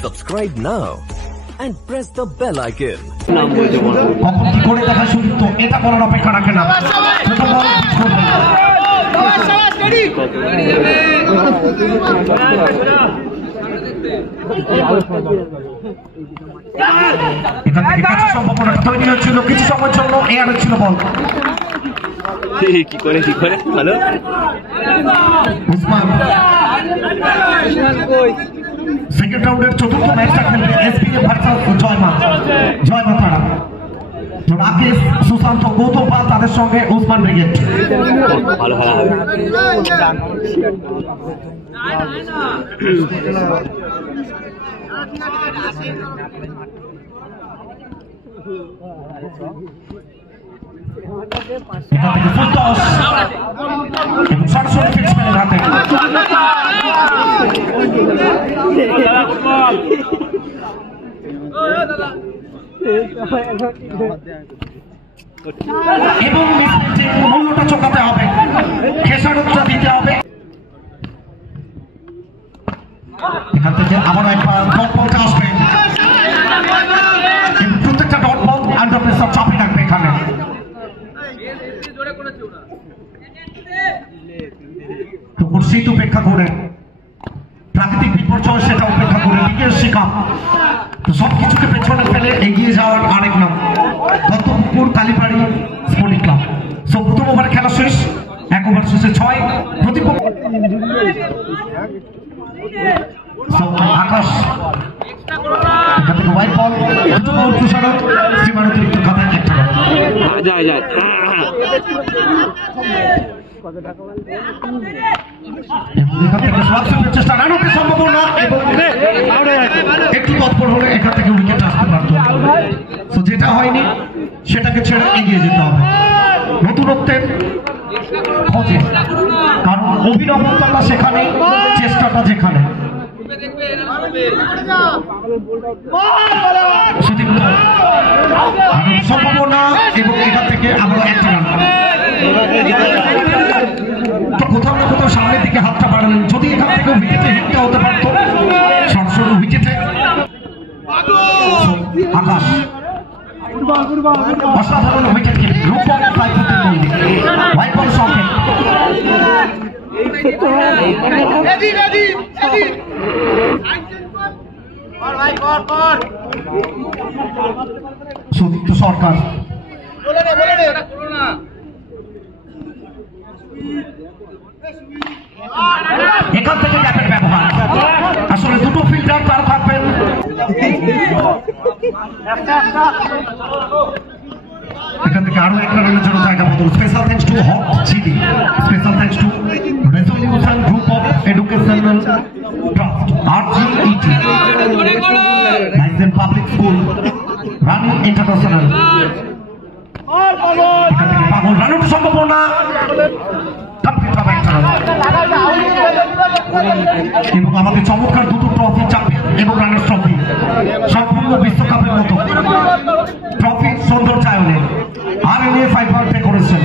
Subscribe now and press the bell icon. কখন কি করে দেখা শুরু তো এটা বলার অপেক্ষা রাখে না। ছোট বল এখান থেকে কাছে সম্ভাবনা তৈরি হচ্ছিল কিছু সময়ের জন্য এয়ার ছিল বল কি করে ভালো উসমান সেকেন্ড রাউন্ডের চতুর্থ ম্যাচটা খেলবে এসপিএ ভার্সাস জয়মা তারা তো রাকেশ সুশান্ত গৌতম পাল তাদের সঙ্গে উসমান ব্রিগেড ভালো খেলা হবে এখান থেকে ফুল টস এবং সরাসরি ফিক্সম্যানের হাতে এবং মূল্যটা চোকাতে হবে খেসারতটা দিতে হবে এখান থেকে আবারও একবার ডট বলটা আসবে এবং প্রত্যেকটা ডট বল আন্ডার প্রেসার চাপে রাখবে এখানে তো কুর্সিত উপেক্ষা করে প্রাকৃতিক বিপর্যয় সেটা উপেক্ষা করে বিকেল শিখা তো সবকিছুকে পেছনে ফেলে এগিয়ে যাওয়ার আরেক নাম দত্তপুকুর কালীবাড়ি স্পোর্টিং ক্লাব। সো প্রথম ওভারে খেলা শেষ 1 ওভার শেষে 6 প্রতিপক্ষ আকাশ এখান থেকে হোয়াইট বল তুষারক সীমার অতিরিক্ত খাতায় একটা যায় এখান থেকে সরাসরি চেষ্টা রানকে সম্ভাবনা এবং একটু তৎপর হলে এখান থেকে উইকেট আসতে পারত তো যেটা হয়নি সেটাকে ছেড়ে এগিয়ে যেতে হবে নতুনত্বের খোঁজে কারণ অভিনবতা সেখানে চেষ্টাটা যেখানে সম্ভাবনা এবং এখান থেকে আমরা একটা রান তো কোথাও না কোথাও সামনের দিকে হাতটা বাড়ালেন যদি এখান থেকে উইকেটে হিটটা হতে পারত সরাসরি উইকেটে আকাশ অসাধারণ উইকেট কিপিং রূপক প্রাইভেটের মধ্যে হোয়াইট বল শটে সুদীপ্ত সরকার এখান থেকে গ্যাপের ব্যবহার আসলে দুটো ফিল্ডার তারা থাকবেন এখান থেকে আরো একটা রানের জন্য জায়গা বদল special thanks to hot GD special thanks to resolution group of educational trust RGET licence public school running international এখান থেকে পাগল রানের সম্ভাবনা এবং আমাদের চমৎকার দুটো ট্রফি চ্যাম্পিয়ন এবং রানার ট্রফি সম্পূর্ণ বিশ্বকাপের মতো ট্রফি সৌন্দর্যায়নে RNA ফাইবার পে করেছেন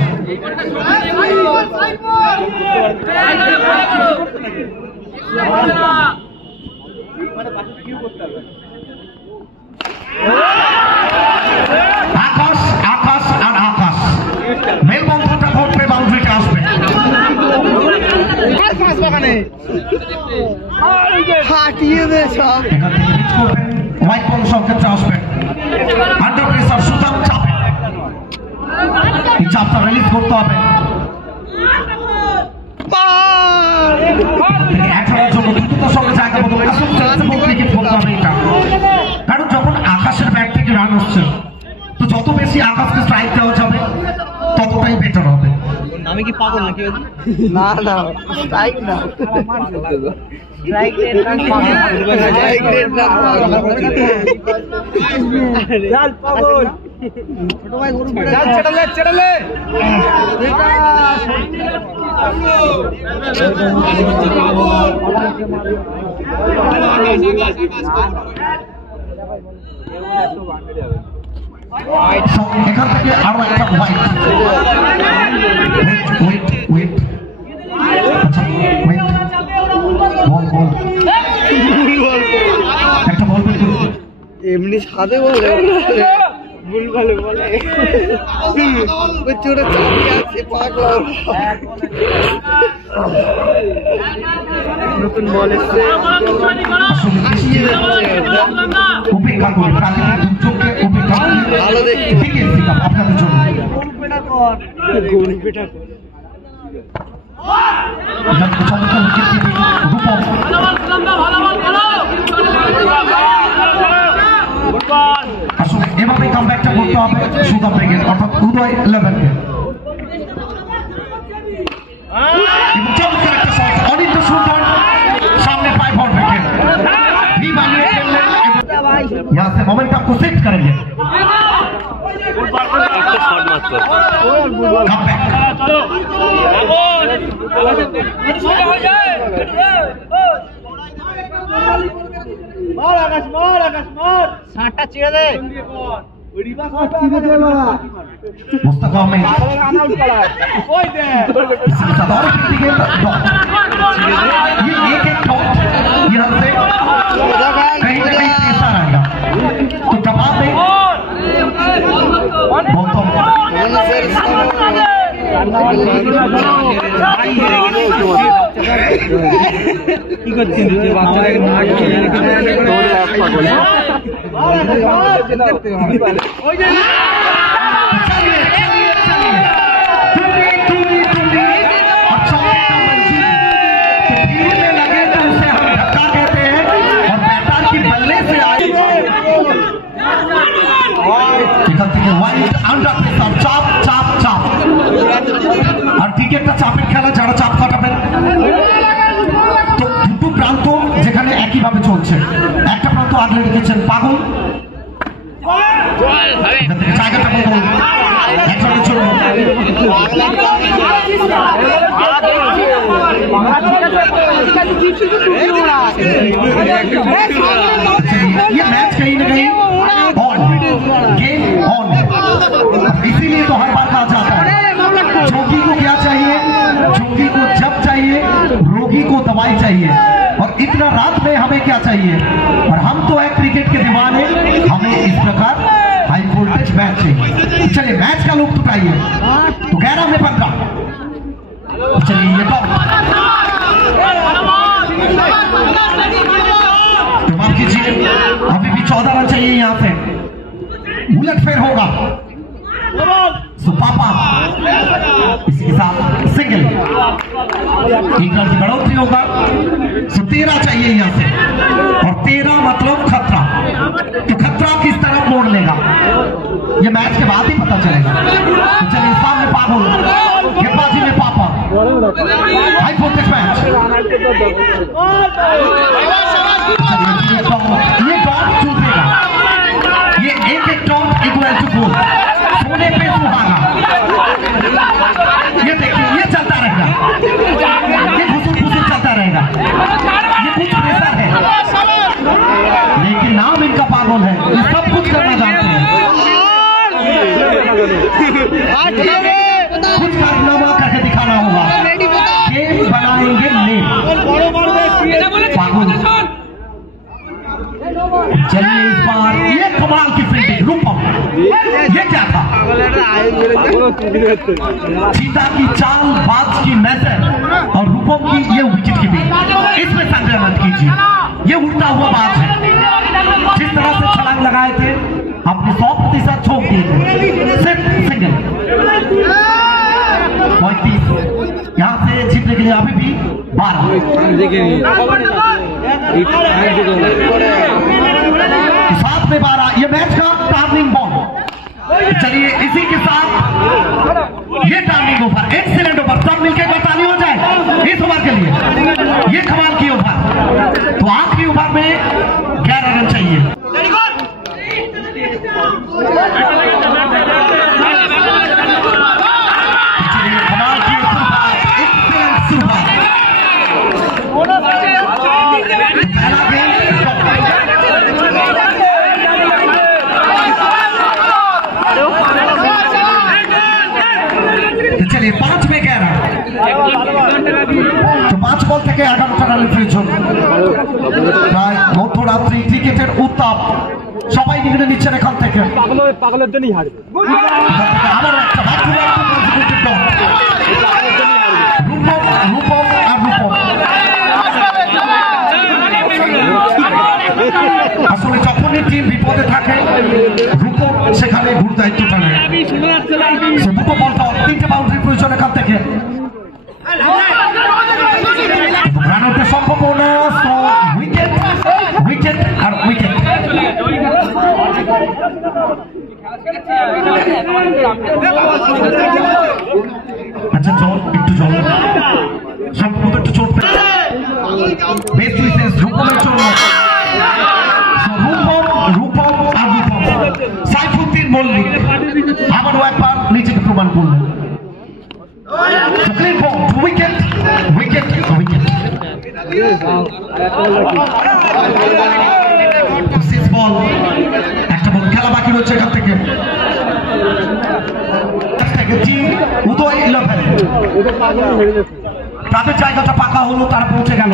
আকাশ আকাশ আর আকাশ মেলবন্ধনটা ঘটবে বাউন্ডারিতে আসবে হোয়াইট বল সংক্ষেপে আসবে আন্ডার প্রেসার সুতাম চাপে এই চাপটা রিলিজ করতে হবে একজনের জন্য দ্রুততার সঙ্গে জায়গা বদল ক্রিকেট বলতে হবে এটা কারণ যখন আকাশের ব্যাট থেকে রান হচ্ছে তো যত বেশি আকাশকে স্ট্রাইক দেওয়া যাবে ততটাই বেটার হবে আমি কি পাগল নাকি না না স্ট্রাইক না স্ট্রাইক রেট না স্ট্রাইক রেট না লাল পাগল ছোট ভাই গুরু লাল ছেড়লে এখান থেকে আরো একটা হোয়াইট ওয়েট আচ্ছা ওয়েট বল একটা এমনি সাথে বলে ভুল ভালো বলে চোরে চাকরি আছে পাগলা নতুন বল এসছে উপেক্ষা করে প্রাকৃতিক দুর্যোগকে উপেক্ষা করে ভালো দেখি আপনাদের জন্য আসলে এভাবে কামব্যাকটা করতে হবে সুদা ব্রিগেড অর্থাৎ উদয় 11কে এবং চমৎকার একটা শট অনিন্দ্য সুন্দর सामने 5 बॉल रखे भी बालिए खेलने यहाँ से मोमेंटम को सेट करेंगे शॉट मत कर कमबैक मार आकाश मार साटा चिड़ा दे मुस्तफा में ये एक टॉप यहाँ से कहीं ना कहीं ऐसा रहेगा तो दबा दे गौतम কি করছিস তুই বাচ্চাটাকে না খেলে তোর ল্যাপটপ বলে ওই যে চাপ চাপ চাপ আর ক্রিকেটটা চাপের খেলা যারা চাপ কাটাবেন তো দুটো প্রান্ত যেখানে একইভাবে চলছে একটা প্রান্ত আগলে রেখেছেন পাগল জায়গাটা বলুন একজনের জন্য ये मैच कहीं ना कहीं ऑन गेम ऑन इसीलिए तो हर बार कहा जाता है जोगी को क्या चाहिए जोगी को जब चाहिए रोगी को दवाई चाहिए और इतना रात में हमें क्या चाहिए और हम तो है क्रिकेट के दीवाने हमें इस प्रकार हाई वोल्टेज मैच चाहिए चलिए मैच का लुत्फ उठाइए तो 11 में 15 चलिए ये तो माफ कीजिए अभी भी 14 रन चाहिए यहाँ से उलटफेर होगा सुपापा इसके साथ सिंगल एक रन की बढ़ोतरी होगा 13 चाहिए यहाँ से और 13 मतलब खतरा तो खतरा किस तरफ मोड़ लेगा ये मैच के बाद ही पता चलेगा तो चलिए सामने पागल गेंदबाजी में पापा हाई वोल्टेज मैच ये डॉट छूटेगा ये एक डॉट इक्वल टू गोल सोने पे सुहागा ये देखिए ये चलता रहेगा ये घुसुर घुसुर चलता रहेगा ये कुछ प्रेशर है लेकिन नाम इनका पागल है ये सब कुछ करना जानते हैं कुछ कारनामा करके दिखाना होगा गेम बनाएंगे नेम पागल चलिए इस बार ये कमाल की फील्डिंग रूपम ये क्या था चीता की चाल बाज की नजर और रूपम की ये विकेट की बीच इसमें संजय मत कीजिए ये उड़ता हुआ बाज है जिस तरह से छलांग लगाए थे अपने 100% छोड़ दिए थे सिर्फ सिंगल 35 यहाँ से जीतने के लिए अभी भी 12 साथ में 12 ये मैच का टर्निंग बॉल चलिए इसी के साथ ये टर्निंग ओवर एक्सीलेंट ओवर सब मिलकर ताली हो जाए इस ओवर के लिए ये कमाल की ओवर तो आखिरी ओवर में 11 रन चाहिए कमाल की चलिए 5 में 11 तो 5 বল থেকে 11টা রানের প্রয়োজন প্রায় মধ্যরাত্রি ক্রিকেটের উত্তাপ সবাই নিয়ে নিচ্ছেন এখান থেকে পাগলের জন্যই হারবে আবার একটা রূপম রূপম আর রূপম আসলে যখনই টিম বিপদে থাকে রূপম সেখানে ঘুর দায়িত্বটা নেয় দুটো বল পাওয়া 3টে বাউন্ডারি প্রয়োজন এখান থেকে রান আউটের সম্ভাবনা উইকেট উইকেট আর উইকেট আচ্ছা জল একটু জল সম্ভবত একটু চোট বেস্ট উইসেস রূপমের জন্য রূপম আর রূপম সাইফুদ্দিন মল্লিক আবারও একবার নিজেকে প্রমাণ করলেন উইকেট উইকেট উইকেট বল একটা বল খেলা বাকি রয়েছে এখান থেকে উদয় 11 তাদের জায়গাটা পাকা হলো তারা পৌঁছে গেল